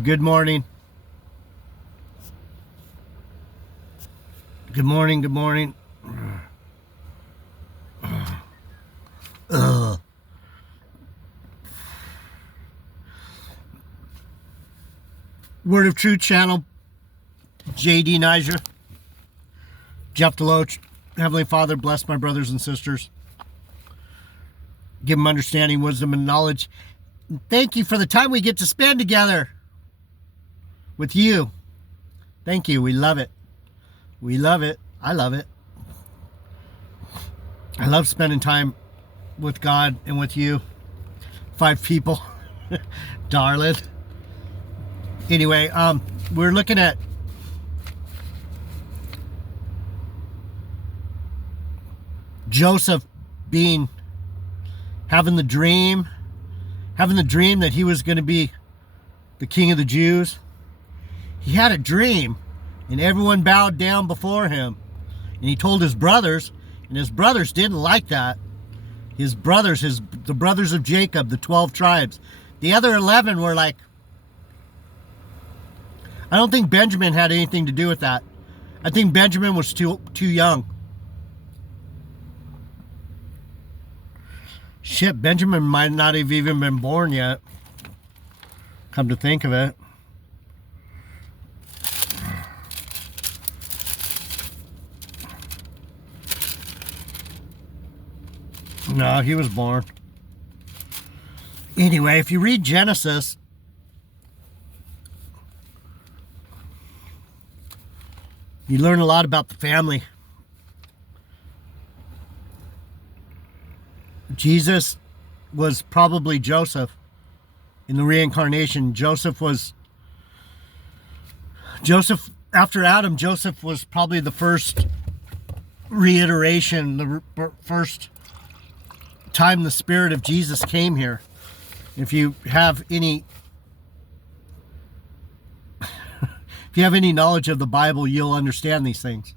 Good morning. Good morning. Good morning. Ugh. Word of Truth channel, JD Niger, Jeff Deloach. Heavenly Father, bless my brothers and sisters. Give them understanding, wisdom, and knowledge. And thank you for the time we get to spend together with you. Thank you. We love it. We love it. I love it. I love spending time with God and with you. 5 people. Darling. Anyway, we're looking at Joseph having the dream that he was going to be the king of the Jews. He had a dream and everyone bowed down before him, and he told his brothers, and his brothers didn't like that. His brothers, the brothers of Jacob, the 12 tribes. The other 11 were like, I don't think Benjamin had anything to do with that. I think Benjamin was too young. Shit, Benjamin might not have even been born yet. Come to think of it. No, he was born. Anyway, if you read Genesis, you learn a lot about the family. Jesus was probably Joseph in the reincarnation. Joseph, after Adam, Joseph was probably the first reiteration, the first time the spirit of Jesus came here. If you have any knowledge of the Bible, you'll understand these things.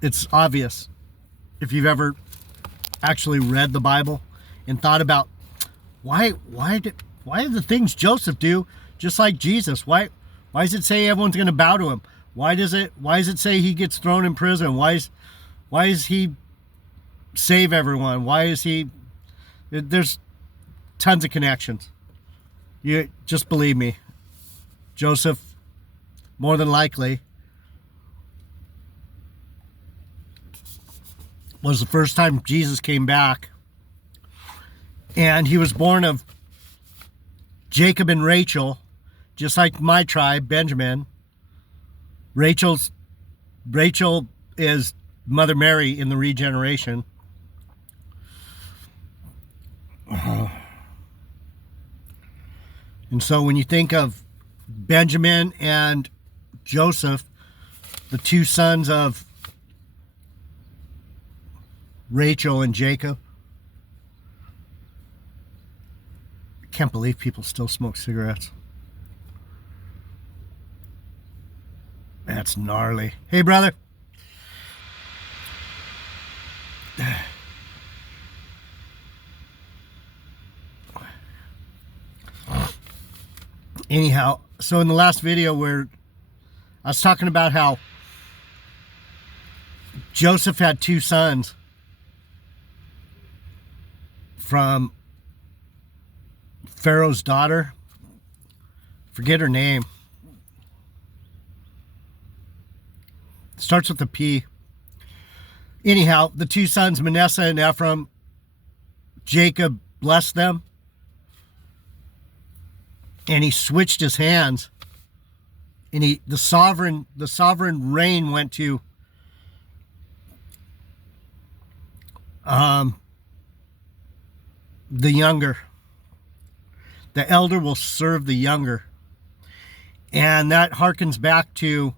It's obvious. If you've ever actually read the Bible and thought about why did the things Joseph do just like Jesus? Why does it say everyone's going to bow to him? Why does it say he gets thrown in prison? Why is he save everyone? There's tons of connections. You just believe me. Joseph, more than likely, was the first time Jesus came back. And he was born of Jacob and Rachel, just like my tribe, Benjamin. Rachel is Mother Mary in the regeneration. And so when you think of Benjamin and Joseph, the 2 sons of Rachel and Jacob, I can't believe people still smoke cigarettes. That's gnarly. Hey, brother. Anyhow, so in the last video where I was talking about how Joseph had 2 sons from Pharaoh's daughter. Forget her name. Starts with a P. Anyhow, the 2 sons, Manasseh and Ephraim, Jacob blessed them. And he switched his hands. And the sovereign reign went to the younger. The elder will serve the younger. And that harkens back to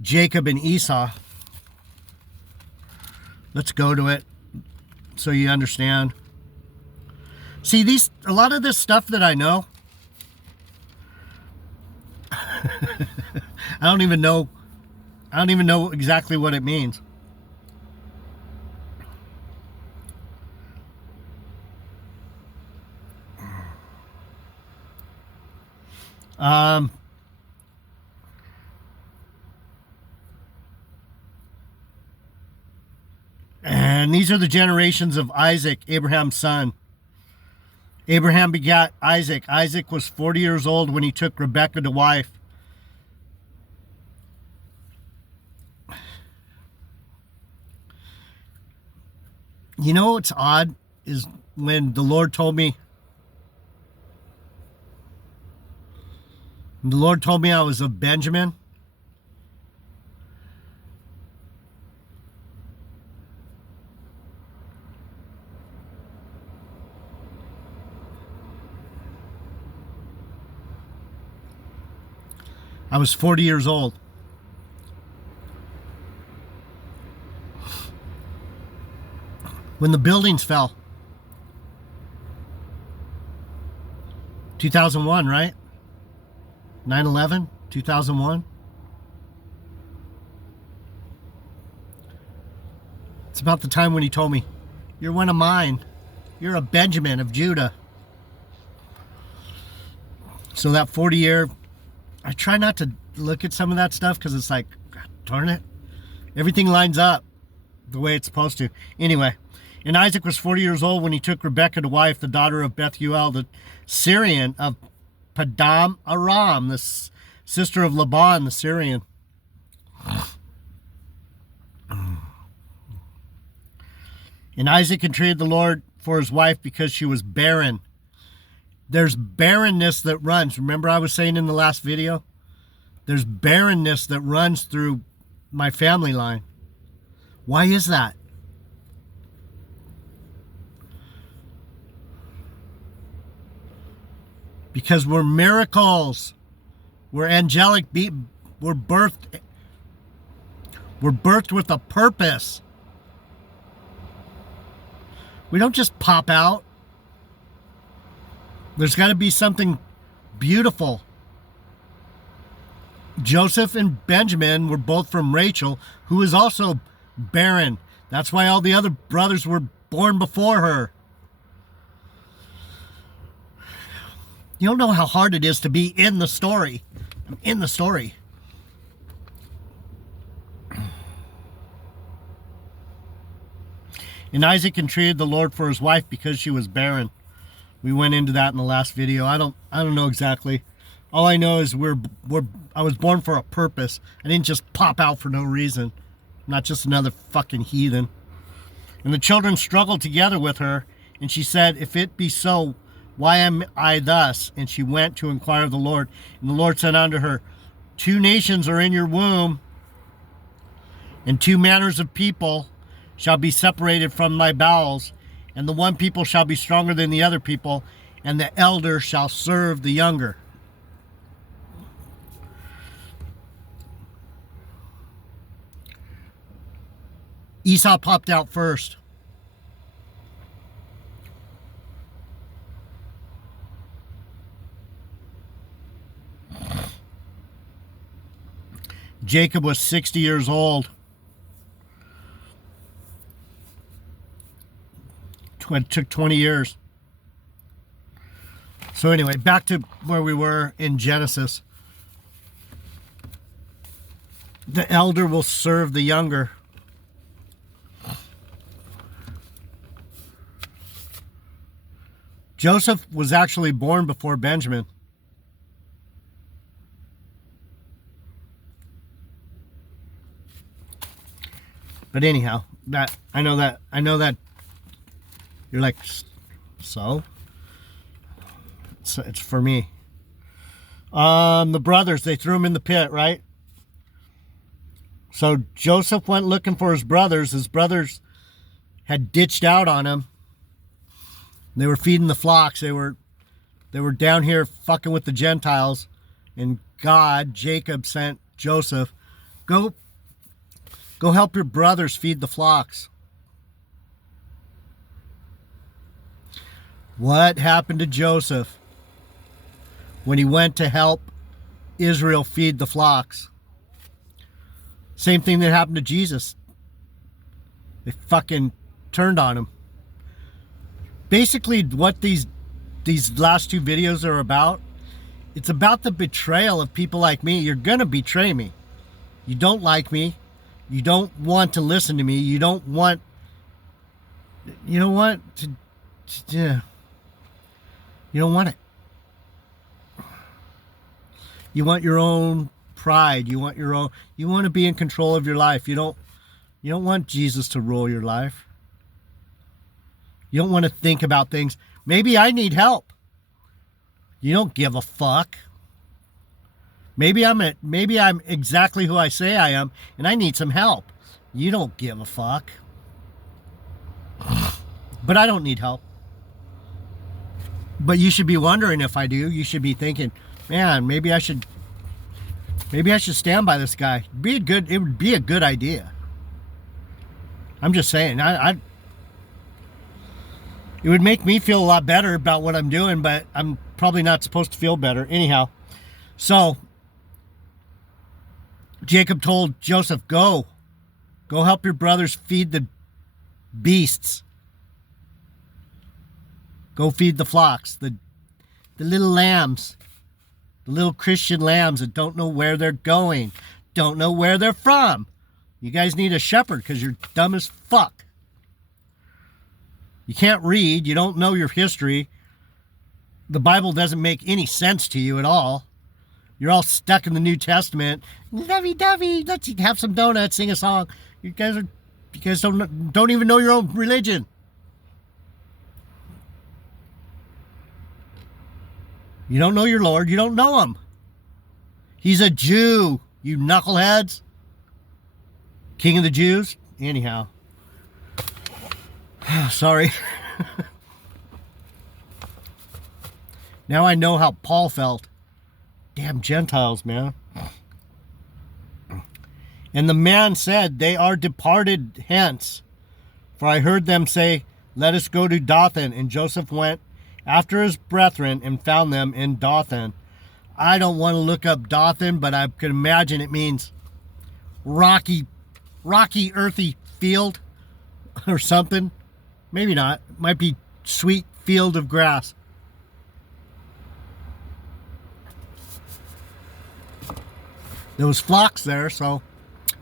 Jacob and Esau. Let's go to it so you understand. See, a lot of this stuff that I know, I don't even know exactly what it means. Um, and these are the generations of Isaac, Abraham's son. Abraham begat Isaac. Isaac was 40 years old when he took Rebekah to wife. You know what's odd is when the Lord told me I was of Benjamin. I was 40 years old. When the buildings fell. 2001, right? 9/11, 2001. It's about the time when he told me, "You're one of mine. You're a Benjamin of Judah." So that 40-year, I try not to look at some of that stuff because it's like, God darn it. Everything lines up the way it's supposed to. Anyway, and Isaac was 40 years old when he took Rebekah to wife, the daughter of Bethuel, the Syrian of Padam Aram, the sister of Laban, the Syrian. And Isaac entreated the Lord for his wife because she was barren. There's barrenness that runs. Remember I was saying in the last video? There's barrenness that runs through my family line. Why is that? Because we're miracles. We're angelic. We're birthed with a purpose. We don't just pop out. There's got to be something beautiful. Joseph and Benjamin were both from Rachel, who is also barren. That's why all the other brothers were born before her. You don't know how hard it is to be in the story. I'm in the story. And Isaac entreated the Lord for his wife because she was barren. We went into that in the last video. I don't know exactly. All I know is I was born for a purpose. I didn't just pop out for no reason. I'm not just another fucking heathen. And the children struggled together with her, and she said, "If it be so, why am I thus?" And she went to inquire of the Lord. And the Lord said unto her, 2 nations are in your womb, and 2 manners of people shall be separated from thy bowels, and the one people shall be stronger than the other people, and the elder shall serve the younger. Esau popped out first. Jacob was 60 years old. It took 20 years. So anyway, back to where we were in Genesis. The elder will serve the younger. Joseph was actually born before Benjamin. But anyhow, I know that you're like, so it's for me. The brothers, they threw him in the pit, right? So Joseph went looking for his brothers. His brothers had ditched out on him. They were feeding the flocks. They were down here fucking with the Gentiles. And Jacob sent Joseph, go help your brothers feed the flocks. What happened to Joseph when he went to help Israel feed the flocks? Same thing that happened to Jesus. They fucking turned on him. Basically, what these last 2 videos are about It's about the betrayal of people like me. You're going to betray me. You don't like me. You don't want to listen to me. You don't want yeah. You don't want it. You want your own pride. You want to be in control of your life. You don't want Jesus to rule your life. You don't want to think about things. Maybe I need help. You don't give a fuck. Maybe I'm exactly who I say I am, and I need some help. You don't give a fuck. But I don't need help. But you should be wondering if I do. You should be thinking, man, maybe I should stand by this guy. It would be a good idea. I'm just saying, it would make me feel a lot better about what I'm doing, but I'm probably not supposed to feel better. Anyhow, so Jacob told Joseph, go help your brothers feed the beasts. Go feed the flocks, the little lambs, the little Christian lambs that don't know where they're going, don't know where they're from. You guys need a shepherd because you're dumb as fuck. You can't read. You don't know your history. The Bible doesn't make any sense to you at all. You're all stuck in the New Testament. Lovey-dovey, let's have some donuts, sing a song. You guys don't even know your own religion. You don't know your Lord. You don't know him. He's a Jew, you knuckleheads. King of the Jews. Anyhow. Sorry. Now I know how Paul felt. Damn Gentiles, man. And the man said, they are departed hence. For I heard them say, let us go to Dothan. And Joseph went after his brethren and found them in Dothan. I don't want to look up Dothan, but I can imagine it means rocky, earthy field or something. Maybe not. It might be sweet field of grass. There was flocks there, so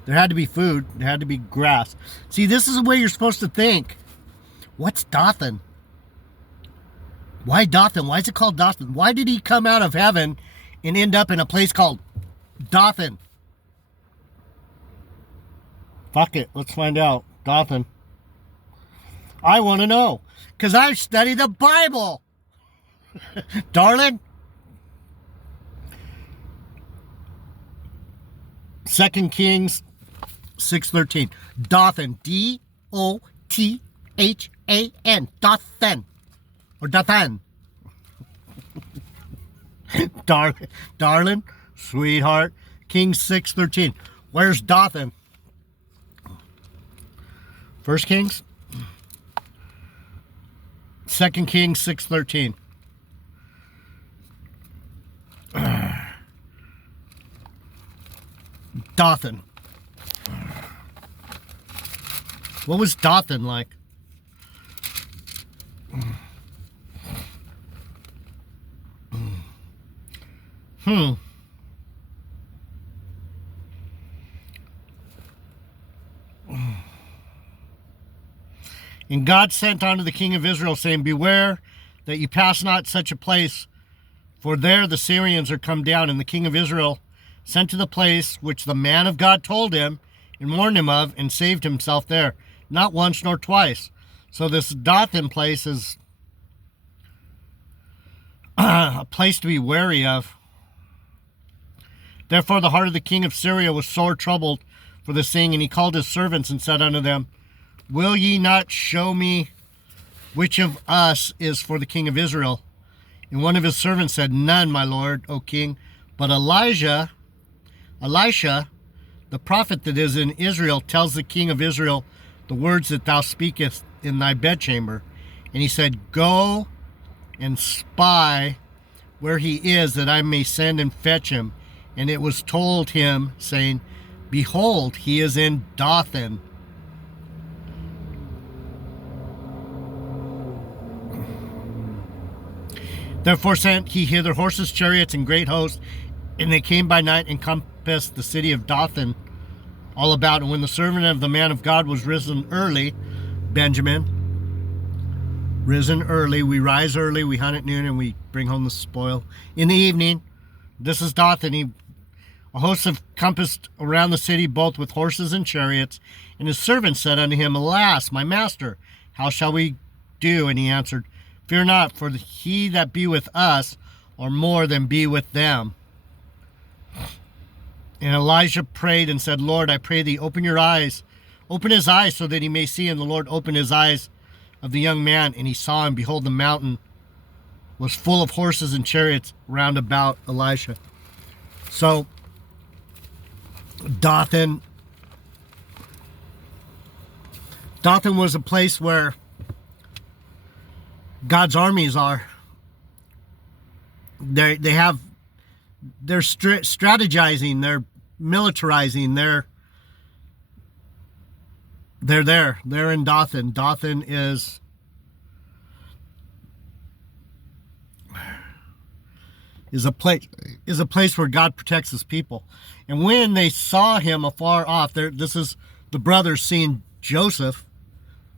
there had to be food. There had to be grass. See, this is the way you're supposed to think. What's Dothan? Why Dothan? Why is it called Dothan? Why did he come out of heaven and end up in a place called Dothan? Fuck it. Let's find out. Dothan. I want to know. Because I've studied the Bible. Darling. 2 Kings 6:13. Dothan. D-O-T-H-A-N. Dothan. Or Dothan. Darling. Sweetheart. King 6:13. Where's Dothan? 1 Kings? 2 Kings 6:13. Dothan. What was Dothan like? And God sent unto the king of Israel, saying, beware that you pass not such a place, for there the Syrians are come down. And the king of Israel sent to the place which the man of God told him and warned him of, and saved himself there, not once nor twice. So this Dothan place is a place to be wary of. Therefore the heart of the king of Syria was sore troubled for this thing, and he called his servants and said unto them, will ye not show me which of us is for the king of Israel? And one of his servants said, none, my lord, O king, but Elisha, the prophet that is in Israel, tells the king of Israel the words that thou speakest in thy bedchamber. And he said, go and spy where he is, that I may send and fetch him. And it was told him, saying, behold, he is in Dothan. Therefore sent he hither horses, chariots, and great hosts, and they came by night and compassed the city of Dothan all about. And when the servant of the man of God was risen early, Benjamin, risen early, we rise early, we hunt at noon, and we bring home the spoil in the evening. This is Dothan. A host of compassed around the city, both with horses and chariots. And his servant said unto him, Alas, my master, how shall we do? And he answered, Fear not, for he that be with us are more than be with them. And Elijah prayed and said, Lord, I pray thee, open your eyes. Open his eyes so that he may see. And the Lord opened his eyes of the young man, and he saw, and behold, the mountain was full of horses and chariots round about Elisha. So, Dothan was a place where God's armies are. They're strategizing, they're militarizing, they're there. They're in Dothan. Dothan is a place where God protects his people. And when they saw him afar off, this is the brothers seeing Joseph.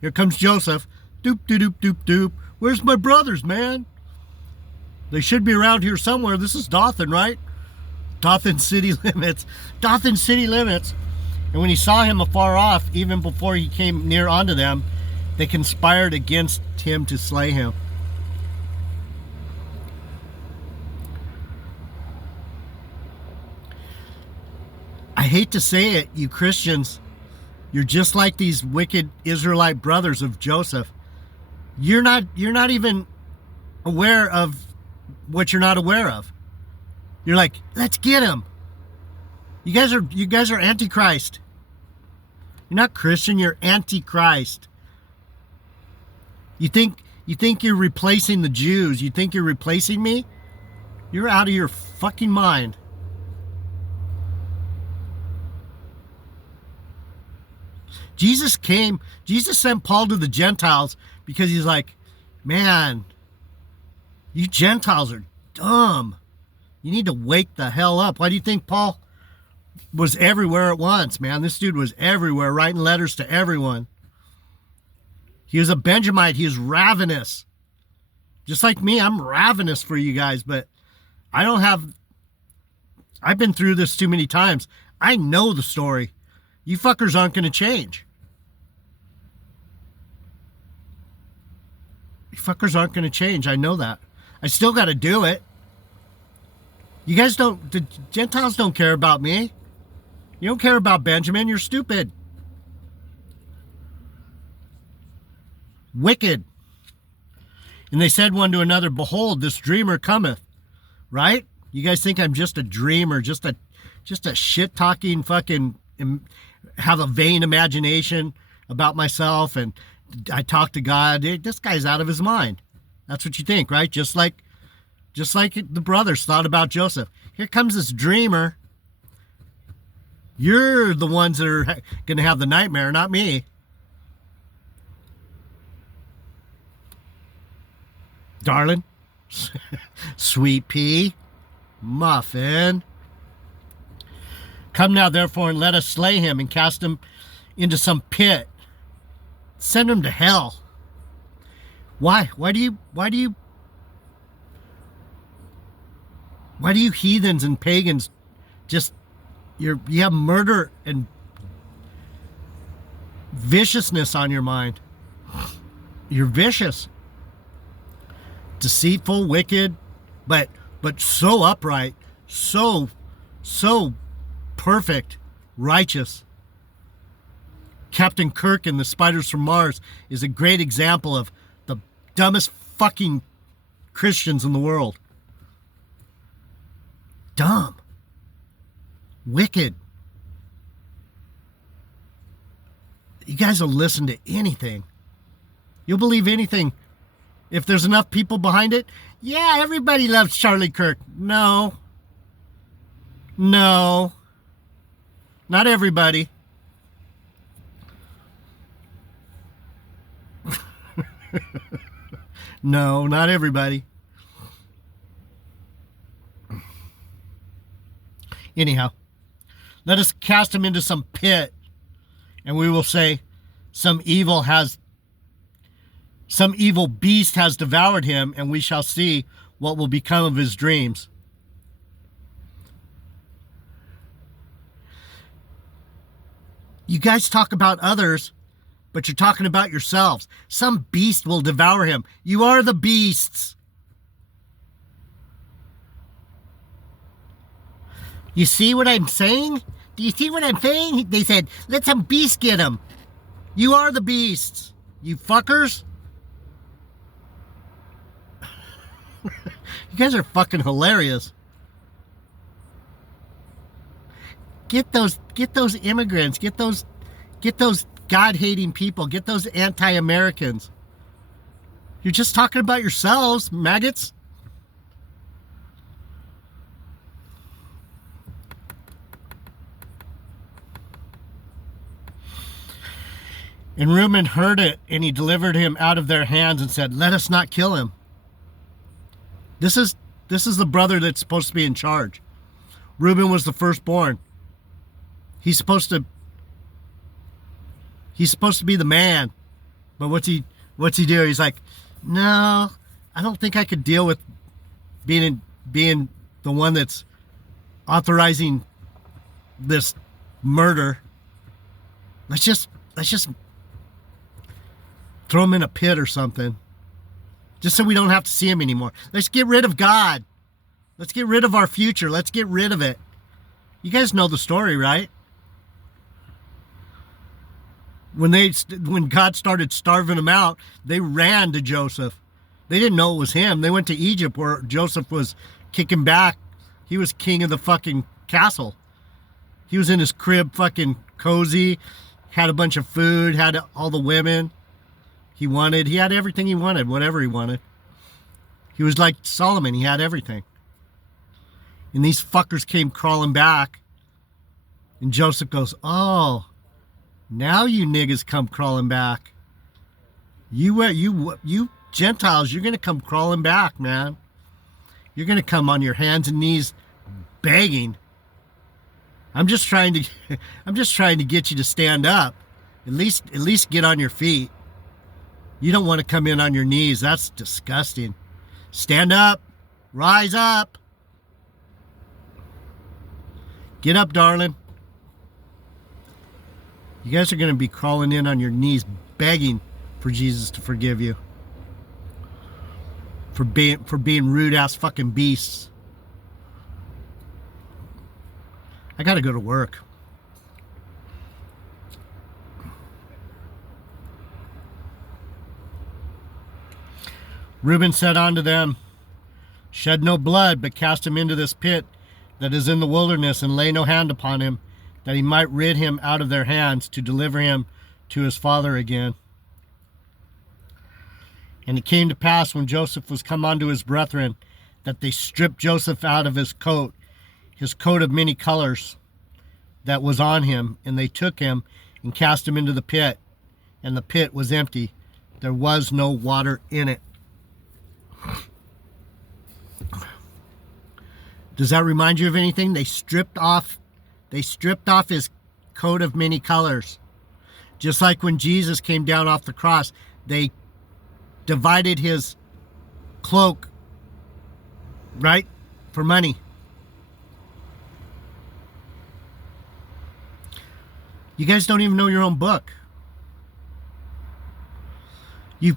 Here comes Joseph. Doop, doop, doop, doop, doop. Where's my brothers, man? They should be around here somewhere. This is Dothan, right? Dothan city limits. Dothan city limits. And when he saw him afar off, even before he came near unto them, they conspired against him to slay him. I hate to say it, you Christians, you're just like these wicked Israelite brothers of Joseph. You're not even aware of what you're not aware of. You're like, let's get him. You guys are antichrist. You're not Christian, you're antichrist. You think you're replacing the Jews? You think you're replacing me? You're out of your fucking mind. Jesus sent Paul to the Gentiles because he's like, man, you Gentiles are dumb. You need to wake the hell up. Why do you think Paul was everywhere at once, man? This dude was everywhere, writing letters to everyone. He was a Benjamite. He was ravenous. Just like me, I'm ravenous for you guys, but I've been through this too many times. I know the story. You fuckers aren't going to change. You fuckers aren't going to change. I know that. I still got to do it. You guys the Gentiles don't care about me. You don't care about Benjamin. You're stupid. Wicked. And they said one to another, Behold, this dreamer cometh. Right? You guys think I'm just a dreamer, just a shit-talking fucking, have a vain imagination about myself, and I talk to God. This guy's out of his mind. That's what you think, right? Just like the brothers thought about Joseph. Here comes this dreamer. You're the ones that are going to have the nightmare, not me. Darling. Sweet pea. Muffin. Come now, therefore, and let us slay him and cast him into some pit. Send him to hell. Why? Why do you heathens and pagans just, you have murder and viciousness on your mind? You're vicious, deceitful, wicked, but so upright, so perfect, righteous. Captain Kirk in The Spiders from Mars is a great example of the dumbest fucking Christians in the world. Dumb. Wicked. You guys will listen to anything. You'll believe anything. If there's enough people behind it, yeah, everybody loves Charlie Kirk. No. Not everybody. No, not everybody. Anyhow, let us cast him into some pit, and we will say, some evil beast has devoured him, and we shall see what will become of his dreams. You guys talk about others, but you're talking about yourselves. Some beast will devour him. You are the beasts. You see what I'm saying? Do you see what I'm saying? They said, let some beast get him. You are the beasts. You fuckers. You guys are fucking hilarious. Get those immigrants, get those God-hating people, get those anti-Americans. You're just talking about yourselves, maggots. And Reuben heard it, and he delivered him out of their hands and said, let us not kill him. This is the brother that's supposed to be in charge. Reuben was the firstborn. He's supposed to be the man. But what's he do? He's like, no, I don't think I could deal with being the one that's authorizing this murder. Let's just throw him in a pit or something. Just so we don't have to see him anymore. Let's get rid of God. Let's get rid of our future. Let's get rid of it. You guys know the story, right? When God started starving them out, they ran to Joseph. They didn't know it was him. They went to Egypt where Joseph was kicking back. He was king of the fucking castle. He was in his crib fucking cozy, had a bunch of food, had all the women he wanted. He had everything he wanted, whatever he wanted. He was like Solomon. He had everything. And these fuckers came crawling back. And Joseph goes, oh, now you niggas come crawling back. You Gentiles, you're going to come crawling back, man. You're going to come on your hands and knees begging. I'm just trying to get you to stand up. At least get on your feet. You don't want to come in on your knees. That's disgusting. Stand up. Rise up. Get up, darling. You guys are going to be crawling in on your knees begging for Jesus to forgive you. For being rude ass fucking beasts. I got to go to work. Reuben said unto them, shed no blood, but cast him into this pit that is in the wilderness, and lay no hand upon him, that he might rid him out of their hands, to deliver him to his father again. And it came to pass, when Joseph was come unto his brethren, that they stripped Joseph out of his coat of many colors that was on him, and they took him and cast him into the pit, and the pit was empty. There was no water in it. Does that remind you of anything? They stripped off his coat of many colors. Just like when Jesus came down off the cross, they divided his cloak, right, for money. You guys don't even know your own book. You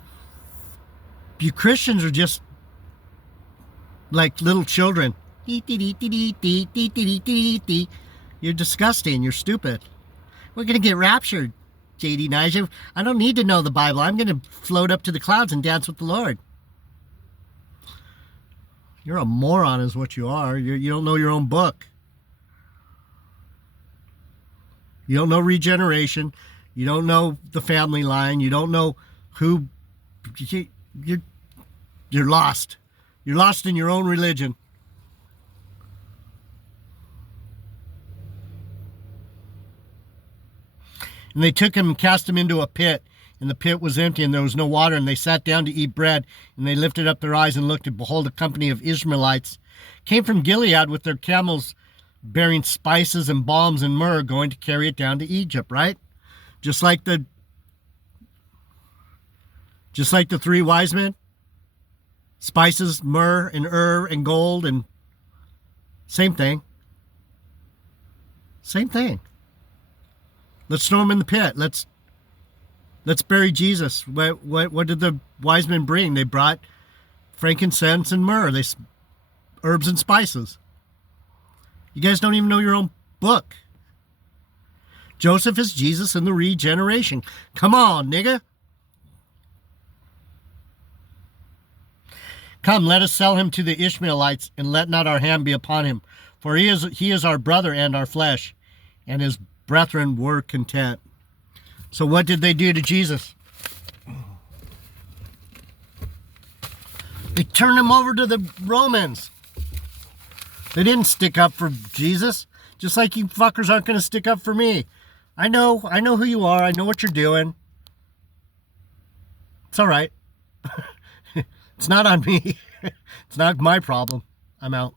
Christians are just like little children. You're disgusting. You're stupid. We're going to get raptured, J.D. Nigel. I don't need to know the Bible. I'm going to float up to the clouds and dance with the Lord. You're a moron is what you are. You don't know your own book. You don't know regeneration. You don't know the family line. You don't know who. You're lost. You're lost in your own religion. And they took him and cast him into a pit, and the pit was empty, and there was no water. And they sat down to eat bread, and they lifted up their eyes and looked, and behold, a company of Ishmaelites came from Gilead with their camels bearing spices and balms and myrrh, going to carry it down to Egypt, right? Just like the three wise men. Spices, myrrh, and and gold, and same thing. Same thing. Let's throw him in the pit. Let's bury Jesus. What did the wise men bring? They brought frankincense and myrrh. Herbs and spices. You guys don't even know your own book. Joseph is Jesus in the regeneration. Come on, nigga. Come, let us sell him to the Ishmaelites, and let not our hand be upon him. For he is our brother and our flesh, and his brethren were content. So what did they do to Jesus? They turned him over to the Romans. They didn't stick up for Jesus, just like you fuckers aren't going to stick up for me. I know who you are. I know what you're doing. It's all right. It's not on me. It's not my problem. I'm out.